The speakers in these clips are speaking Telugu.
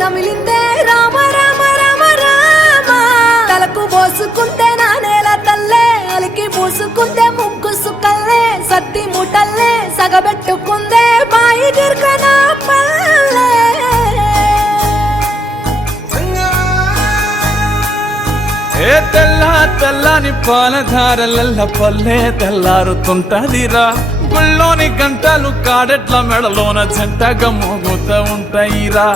నమిలిందే రామ రామ రామ రామ తలకు పోసుకుంటే నా నేల తల్లే అలికి పూసుకుందే ముగ్గు సుక్కల్లే సత్తి ముటల్లే సగబెట్టుకుందే బాయి గిర్కనా పల్లె ఏ తెల్లని పాలధారలల్ల పల్లె తెల్లారుతుంటదిరా గుళ్ళోని గంటలు కాడెట్ల మెడలోన జంటగా మోగుతూ ఉంటాయిరా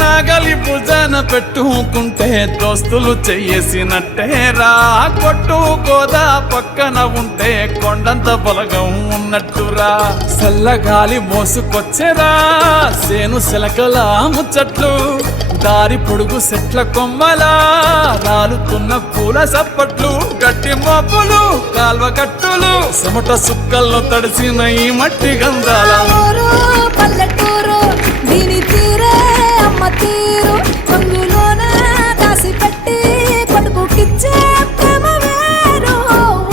నాగలి భుజాన పెట్టుకుంటే దోస్తులు చెయ్యేసినట్టేరా కొట్టు గోదా పక్కన ఉంటే కొండంత బలగం ఉన్నట్టురా చల్లగాలి మోసుకొచ్చేరా సేను శిలకల ముచ్చట్లు దారి పొడుగు చెట్ల కొమ్మలా రాలుతున్న పూల సప్పట్లు గట్టి మోపులు కాల్వ కట్టులు చెమట సుక్కల్లో తడిసిన ఈ మట్టి గంధాల పల్లెటూరు దీని తీరే అమ్మ తీరు కొంగులోన దాసి పెట్టి కొడుకుకిచ్చే ప్రేమ వేరు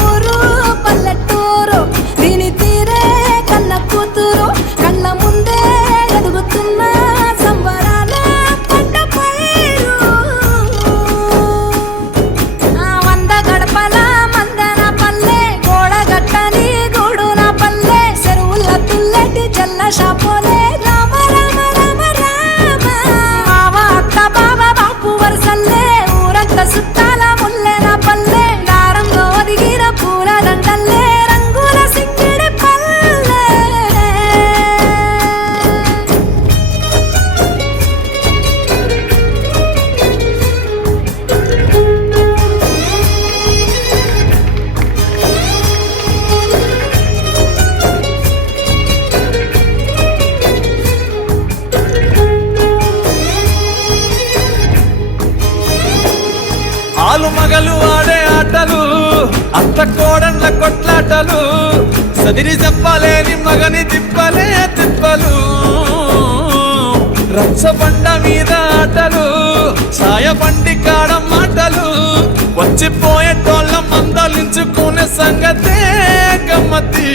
ఊరు పల్లెటూరు దీని తీరే కన్న కూతురు కళ్ళ ముందే ఎదుగుతున్న సంబరాల పంట పైరు వంద గడపల మందన పల్లె గోడ గట్టని గూడున పల్లె చెరువుల తుల్లెటి జల్ల షాపోలే రామ రామ రామ రామ మావ అత్త బావ బాపు వరసల్లే ఊరంత సుట్టాల ముల్లెన పల్లె దారంలో ఒదిగిన పూల దండల్లే రంగుల సింగిడి పల్లె ఆలు మగలు ఆడే ఆటలు అత్త కోడళ్ళ కొట్లాటలు సదిరి చెప్పలేని మగని తిప్పలే తిప్పలు రచ్చబండ మీద ఆటలు ఛాయబండి కాడ మాటలు వచ్చిపోయేటోళ్ళ మందలించుకునే సంగతే గమ్మతి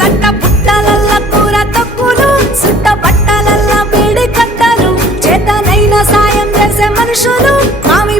కట్ట పుట్టలల్ల కూర తక్కులు సుట్ట బట్టలల్ల వేడి కట్టలు చేతనైన సాయం చేసే మనుషులు మామి